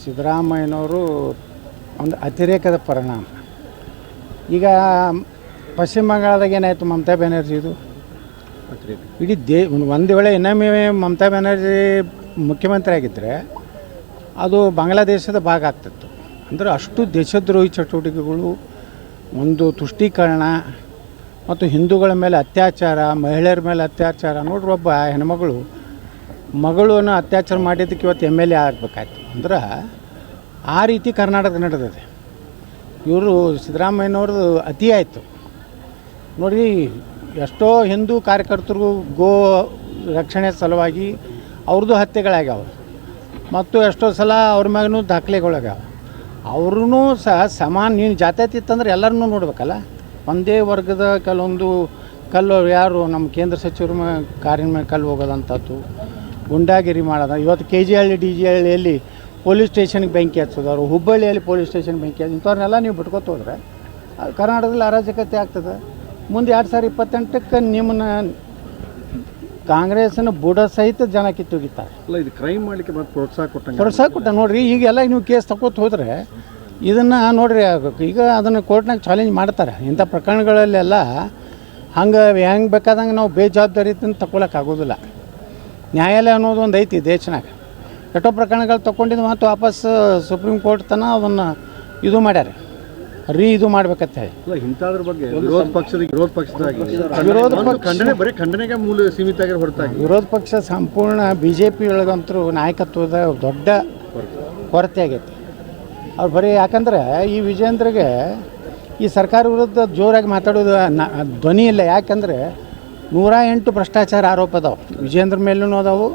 ಸಿದ್ದರಾಮಯ್ಯನವರು ಒಂದು ಅತಿರೇಕದ ಪರಿಣಾಮ. ಈಗ ಪಶ್ಚಿಮ ಬಂಗಾಳದಾಗ ಏನಾಯಿತು, ಮಮತಾ ಬ್ಯಾನರ್ಜಿದು ಇಡೀ ಒಂದು ವೇಳೆ ಇನ್ನೊಮ್ಮೆ ಮಮತಾ ಬ್ಯಾನರ್ಜಿ ಮುಖ್ಯಮಂತ್ರಿ ಆಗಿದ್ದರೆ ಅದು ಬಾಂಗ್ಲಾದೇಶದ ಭಾಗ ಆಗ್ತಿತ್ತು. ಅಂದರೆ ಅಷ್ಟು ದೇಶದ್ರೋಹಿ ಚಟುವಟಿಕೆಗಳು, ಒಂದು ತುಷ್ಟೀಕರಣ ಮತ್ತು ಹಿಂದೂಗಳ ಮೇಲೆ ಅತ್ಯಾಚಾರ, ಮಹಿಳೆಯರ ಮೇಲೆ ಅತ್ಯಾಚಾರ. ನೋಡ್ರಿ, ಒಬ್ಬ ಮಗಳನ್ನು ಅತ್ಯಾಚಾರ ಮಾಡಿದ್ದಕ್ಕೆ ಇವತ್ತು MLA ಆಗಬೇಕಾಯ್ತು. ಅಂದ್ರೆ ಆ ರೀತಿ ಕರ್ನಾಟಕ ನಡೆದಿದೆ. ಇವರು ಸಿದ್ದರಾಮಯ್ಯನವ್ರದ್ದು ಅತಿ ಆಯಿತು ನೋಡಿ. ಎಷ್ಟೋ ಹಿಂದೂ ಕಾರ್ಯಕರ್ತರಿಗೂ ಗೋ ರಕ್ಷಣೆ ಸಲುವಾಗಿ ಅವ್ರದ್ದು ಹತ್ಯೆಗಳಾಗ್ಯಾವ ಮತ್ತು ಎಷ್ಟೋ ಸಲ ಅವ್ರ ಮ್ಯಾಗೂ ದಾಖಲೆಗಳಾಗ್ಯಾವ. ಅವ್ರೂ ಸಹ ಸಮಾನ, ನೀನು ಜಾತ್ಯತೀತ ಇತ್ತಂದ್ರೆ ಎಲ್ಲರನ್ನೂ ನೋಡ್ಬೇಕಲ್ಲ. ಒಂದೇ ವರ್ಗದ ಕೆಲವೊಂದು ಕಲ್ಲು, ಯಾರು ನಮ್ಮ ಕೇಂದ್ರ ಸಚಿವರು ಕಾರಿನ ಮೇಲೆ ಕಲ್ಲು ಹೋಗೋದಂಥದ್ದು, ಗುಂಡಾಗಿರಿ ಮಾಡೋದು. ಇವತ್ತು KG ಹಳ್ಳಿ DG ಹಳ್ಳಿಯಲ್ಲಿ ಪೊಲೀಸ್ ಸ್ಟೇಷನ್ಗೆ ಬೆಂಕಿ ಹಚ್ಚೋದವರು, ಹುಬ್ಬಳ್ಳಿಯಲ್ಲಿ ಪೊಲೀಸ್ ಸ್ಟೇಷನ್ ಬೆಂಕಿ ಹಚ್ಚಿ, ಇಂಥವ್ರನ್ನೆಲ್ಲ ನೀವು ಬಿಟ್ಕೊತ ಹೋದ್ರೆ ಕರ್ನಾಟಕದಲ್ಲಿ ಅರಾಜಕತೆ ಆಗ್ತದೆ. ಮುಂದೆ 2028ಕ್ಕೆ ನಿಮ್ಮನ್ನ ಕಾಂಗ್ರೆಸ್ನ ಬುಡ ಸಹಿತ ಜನ ಕಿತ್ತೋಗಿತ್ತಾರೆ. ಅಲ್ಲ, ಇದು ಕ್ರೈಮ್ ಮಾಡಲಿಕ್ಕೆ ಮತ್ತೆ ಪ್ರೋತ್ಸಾಹ ಕೊಟ್ಟ ನೋಡ್ರಿ. ಈಗೆಲ್ಲ ನೀವು ಕೇಸ್ ತಗೋತ ಹೋದರೆ ಇದನ್ನು ನೋಡ್ರಿ, ಈಗ ಅದನ್ನು ಕೋರ್ಟ್ನಾಗ ಚಾಲೆಂಜ್ ಮಾಡ್ತಾರೆ. ಇಂಥ ಪ್ರಕರಣಗಳಲ್ಲೆಲ್ಲ ಹೆಂಗೆ ಬೇಕಾದಂಗೆ ನಾವು ಬೇಜವಾಬ್ದಾರಿತನ ತಗೊಳಕ್ಕಾಗೋದಿಲ್ಲ. ನ್ಯಾಯಾಲಯ ಅನ್ನೋದು ಒಂದು ಐತಿ ದೇಶನಾಗ. ಎಷ್ಟೋ ಪ್ರಕರಣಗಳು ತೊಗೊಂಡಿದ್ದು ಮತ್ತು ವಾಪಸ್ ಸುಪ್ರೀಂ ಕೋರ್ಟ್ ತನಕ ಅದನ್ನು ಇದು ಮಾಡ್ಯಾರ, ಇದು ಮಾಡ್ಬೇಕಂತ ಹೇಳಿ. ಇಂಥದ್ರ ಬಗ್ಗೆ ವಿರೋಧ ಖಂಡನೆಗೆ ಮೂಲ ಸೀಮಿತ ಆಗಿರೋ ಹೊರತಾಗಿ ವಿರೋಧ ಪಕ್ಷ ಸಂಪೂರ್ಣ BJP ಒಳಗಂತೂ ನಾಯಕತ್ವದ ದೊಡ್ಡ ಕೊರತೆ ಆಗೈತಿ. ಅವ್ರು ಬರೀ ಯಾಕಂದ್ರೆ ಈ ವಿಜೇಂದ್ರಗೆ ಈ ಸರ್ಕಾರ ವಿರುದ್ಧ ಜೋರಾಗಿ ಮಾತಾಡೋದು ಧ್ವನಿ ಇಲ್ಲ. ಯಾಕಂದರೆ 108 ಭ್ರಷ್ಟಾಚಾರ ಆರೋಪ ಅದಾವೆ ವಿಜೇಂದ್ರ ಮೇಲೂ ಅದಾವು.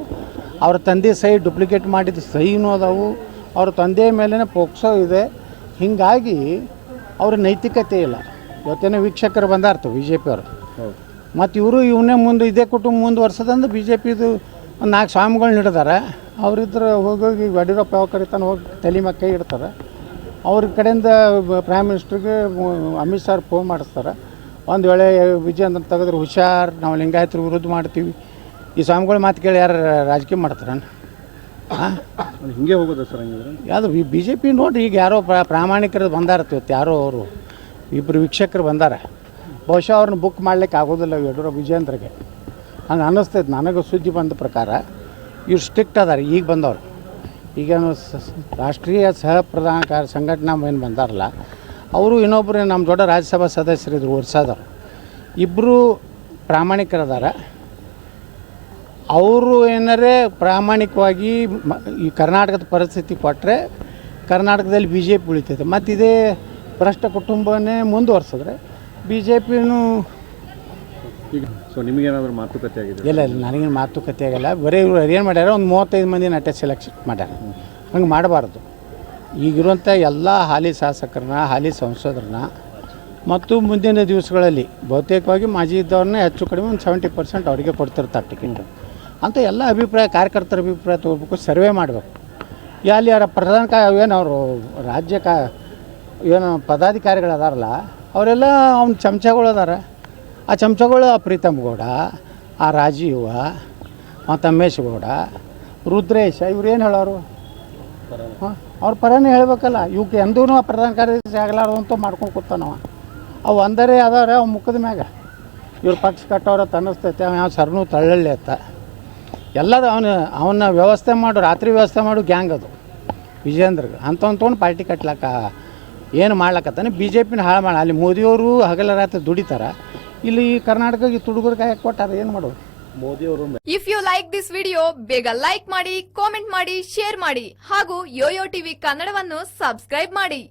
ಅವ್ರ ತಂದೆ ಸಹಿ ಡೂಪ್ಲಿಕೇಟ್ ಮಾಡಿದ ಸಹಿನೂ ಅದಾವು. ಅವ್ರ ತಂದೆ ಮೇಲೇ ಪೋಕ್ಸೋ ಇದೆ. ಹೀಗಾಗಿ ಅವ್ರ ನೈತಿಕತೆ ಇಲ್ಲ. ಇವತ್ತೇನೋ ವೀಕ್ಷಕರು ಬಂದಾರ್ತು BJP ಅವರು, ಮತ್ತು ಇವನೇ ಮುಂದೆ ಇದೇ ಕುಟುಂಬ ಮುಂದುವರ್ಸೋದಂದ್ರೆ BJPದು ಒಂದು 4 ಸ್ವಾಮಿಗಳು ಹಿಡಿದಾರೆ. ಅವರಿದ್ರೆ ಹೋಗಿ ಯಡಿಯೂರಪ್ಪ ಯಾವ ಕರಿತಾನೆ ಹೋಗಿ ತಲೆ ಮೇಲೆ ಕೈ ಇಡ್ತಾರೆ. ಅವ್ರ ಕಡೆಯಿಂದ ಪ್ರೈಮ್ ಮಿನಿಸ್ಟ್ರಿಗೆ ಅಮಿತ್ ಶಾ ಫೋನ್ ಮಾಡಿಸ್ತಾರೆ. ಒಂದು ವೇಳೆ ವಿಜೇಂದ್ರ ತೆಗೆದ್ರೆ ಹುಷಾರ್, ನಾವು ಲಿಂಗಾಯತರ ವಿರುದ್ಧ ಮಾಡ್ತೀವಿ. ಈ ಸ್ವಾಮಿಗಳು ಮಾತು ಕೇಳಿ ಯಾರು ರಾಜಕೀಯ ಮಾಡ್ತಾರೆ? ಹಿಂಗೆ ಹೋಗೋದು ಸರ್. ಹಂಗಿದ್ರೆ ಯಾವುದು BJP ನೋಡಿರಿ, ಈಗ ಯಾರೋ ಪ್ರಾಮಾಣಿಕರು ಬಂದಾರತ್ತು. ಇವತ್ತು ಯಾರೋ ಅವರು ಇಬ್ಬರು ವೀಕ್ಷಕರು ಬಂದಾರೆ. ಬಹುಶಃ ಅವ್ರನ್ನ ಬುಕ್ ಮಾಡ್ಲಿಕ್ಕೆ ಆಗೋದಿಲ್ಲ ಯಡಿಯೂರಪ್ಪ ವಿಜೇಂದ್ರಗೆ, ಹಂಗೆ ಅನ್ನಿಸ್ತೈತೆ ನನಗೆ. ಸುದ್ದಿ ಬಂದ ಪ್ರಕಾರ ಇವ್ರು ಸ್ಟ್ರಿಕ್ಟ್ ಅದಾರೆ. ಈಗ ಬಂದವರು ಈಗೇನು ರಾಷ್ಟ್ರೀಯ ಸಹ ಪ್ರಧಾನ ಸಂಘಟನಾ ಏನು ಬಂದಾರಲ್ಲ, ಅವರು ಇನ್ನೊಬ್ಬರು ನಮ್ಮ ದೊಡ್ಡ ರಾಜ್ಯಸಭಾ ಸದಸ್ಯರಿದ್ರು ವರ್ಷದವ್ರು. ಇಬ್ಬರು ಪ್ರಾಮಾಣಿಕರದಾರ. ಅವರು ಏನಾರೇ ಪ್ರಾಮಾಣಿಕವಾಗಿ ಈ ಕರ್ನಾಟಕದ ಪರಿಸ್ಥಿತಿ ಕೊಟ್ಟರೆ ಕರ್ನಾಟಕದಲ್ಲಿ BJP ಉಳಿತೈತೆ. ಮತ್ತು ಇದೇ ಭ್ರಷ್ಟ ಕುಟುಂಬನೇ ಮುಂದುವರ್ಸಿದ್ರೆ BJPನೂ ಈಗ ನಿಮಗೇನಾದರೂ ಮಾತುಕತೆ ಆಗಿದೆ? ಇಲ್ಲ, ನನಗೇನು ಮಾತುಕತೆ ಆಗಿಲ್ಲ. ಬರೀ ಇವರು ಏನು ಮಾಡ್ಯಾರ, ಒಂದು 35 ಮಂದಿ ನಟ ಸೆಲೆಕ್ಷನ್ ಮಾಡ್ಯಾರ. ಹಂಗೆ ಮಾಡಬಾರ್ದು. ಈಗಿರುವಂಥ ಎಲ್ಲ ಹಾಲಿ ಶಾಸಕರನ್ನ, ಹಾಲಿ ಸಂಸದರನ್ನ ಮತ್ತು ಮುಂದಿನ ದಿವಸಗಳಲ್ಲಿ ಬಹುತೇಕವಾಗಿ ಮಾಜಿ ಇದ್ದವ್ರನ್ನ ಹೆಚ್ಚು ಕಡಿಮೆ ಒಂದು 70% ಅವರಿಗೆ ಕೊಡ್ತಿರ್ತಾರೆ ಟಿಕೆಟ್ ಅಂತ ಎಲ್ಲ ಅಭಿಪ್ರಾಯ, ಕಾರ್ಯಕರ್ತರ ಅಭಿಪ್ರಾಯ ತೊಗೋಬೇಕು, ಸರ್ವೆ ಮಾಡಬೇಕು. ಅಲ್ಲಿ ಯಾರ ಪ್ರಧಾನ ಏನು ಅವರು ರಾಜ್ಯ ಏನು ಪದಾಧಿಕಾರಿಗಳು ಅದಾರಲ್ಲ, ಅವರೆಲ್ಲ ಅವ್ನ ಚಮಚಗಳು ಅದಾರ. ಆ ಚಮಚಗಳು ಪ್ರೀತಮ್ ಗೌಡ, ಆ ರಾಜೀವ, ಮತ್ತು ಅಮ್ಮೇಶ್ ಗೌಡ, ರುದ್ರೇಶ, ಇವ್ರೇನು ಹೇಳೋರು? ಅವ್ರ ಪರನೇ ಹೇಳಬೇಕಲ್ಲ. ಇವಕ್ಕೆ ಎಂದೂ ಪ್ರಧಾನ ಕಾರ್ಯದರ್ಶಿ ಆಗಲಾರ್ದಂತೂ ಮಾಡ್ಕೊಂಡು ಕೂತಾನವ. ಅವು ಒಂದರೆ ಅದಾರೆ ಅವು ಮುಖದ ಮ್ಯಾಗ. ಇವ್ರ ಪಕ್ಷ ಕಟ್ಟೋರ ಅನ್ನಿಸ್ತೈತೆ. ಯಾವ ಸರ್ನೂ ತಳ್ಳಳ್ಳಿ ಅತ್ತ ಎಲ್ಲದು ಅವನ ವ್ಯವಸ್ಥೆ ಮಾಡು, ರಾತ್ರಿ ವ್ಯವಸ್ಥೆ ಮಾಡು ಗ್ಯಾಂಗ್ ಅದು ವಿಜೇಂದ್ರಗೆ. ಅಂಥವ್ನು ತೊಗೊಂಡು ಪಾರ್ಟಿ ಕಟ್ಲಕ್ಕ ಏನು ಮಾಡ್ಲಕ್ಕತ್ತಾನೆ. BJPನ ಹಾಳು ಮಾಡ. ಅಲ್ಲಿ ಮೋದಿಯವರು ಹಗಲ ರಾತ್ರಿ ದುಡಿತಾರೆ. ಇಲ್ಲಿ ಕರ್ನಾಟಕಕ್ಕೆ ತುಡುಗರು ಕಾಯಕ್ಕೆ ಕೊಟ್ಟಾರೆ, ಏನು ಮಾಡೋದು? ಮೋದಿಯವರು. If you like this video, ಬೇಗ ಲೈಕ್ ಮಾಡಿ, ಕಾಮೆಂಟ್ ಮಾಡಿ, ಶೇರ್ ಮಾಡಿ ಹಾಗೂ ಯೋಯೋ ಟಿವಿ ಕನ್ನಡವನ್ನು ಸಬ್ಸ್ಕ್ರೈಬ್ ಮಾಡಿ.